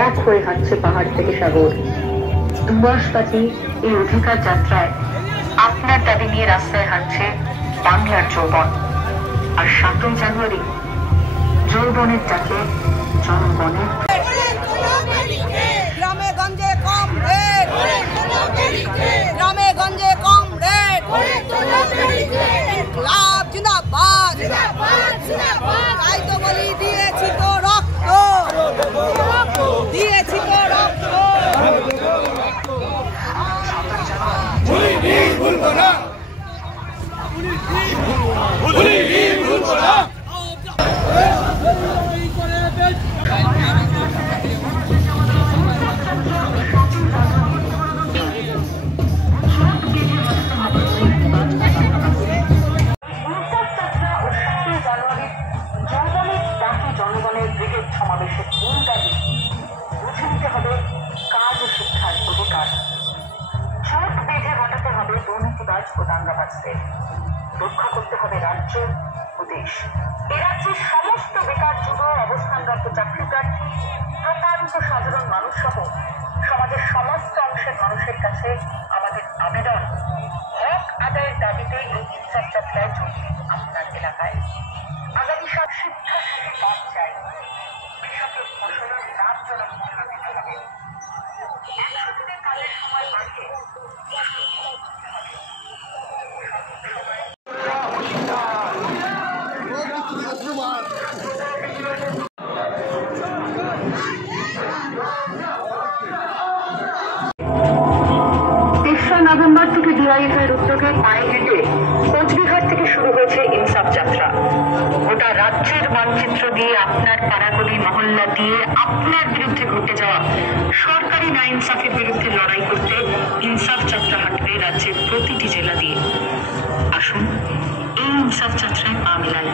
এক হয়ে হাঁটছে পাহাড় থেকে সাগর। দুমাসব্যাপী এই অধিকার যাত্রায় আপনার দাবি নিয়ে রাস্তায় হাঁটছে বাংলার যৌবন। আর ৭ই জানুয়ারি যৌবনের ডাকে জনগণের গ্রামে গঞ্জে কম রেট, গ্রামে গঞ্জে কম রেট, লাভ জিন্দাবাদ, তাই তো বলি দিয়েছি তো রক্ত, দিয়েছি তো রক্ত। ভুলবো না, ভুলবো না। জনগণের ব্রিগেড সমাবেশের মূল দাবি বুঝে নিতে হবে কাজ ও শিক্ষার অধিকার। চোখ বেঁধে ঘটাতে হবে দুর্নীতিবাজ ও দাঙ্গাবাজদের। রক্ষা করতে হবে রাজ্য ও দেশ। এ রাজ্যের সমস্ত বেকার যুব, অবস্থানরত চাকরি প্রার্থী, প্রতারিত সাধারণ মানুষ সহ সমাজের সমস্ত অংশের মানুষের কাছে আমাদের আবেদন, হক আদায়ের দাবিতে এই ইনসাফ যাত্রায় যোগ দিন আপনার এলাকায়। আগামী সব শিক্ষা থেকে কাজ চাই, কৃষকের ফসলের লাভজনক মূল্য দিতে হবে। ১০০ দিনের কাজের সময় বাড়িয়ে নভেম্বর থেকে ডিআইএফের উদ্যোগে পায়ে হেঁটে কোচবিহার থেকে শুরু হয়েছে ইনসাফ যাত্রা। গোটা রাজ্যের মানচিত্র দিয়ে আপনার পাড়াগলি মহল্লা দিয়ে আপনার বিরুদ্ধে ঘটে যাওয়া সরকারি না ইনসাফের বিরুদ্ধে লড়াই করতে ইনসাফ যাত্রা হাঁটবে রাজ্যের প্রতিটি জেলা দিয়ে। আসুন এই ইনসাফ যাত্রায় পা মেলায়।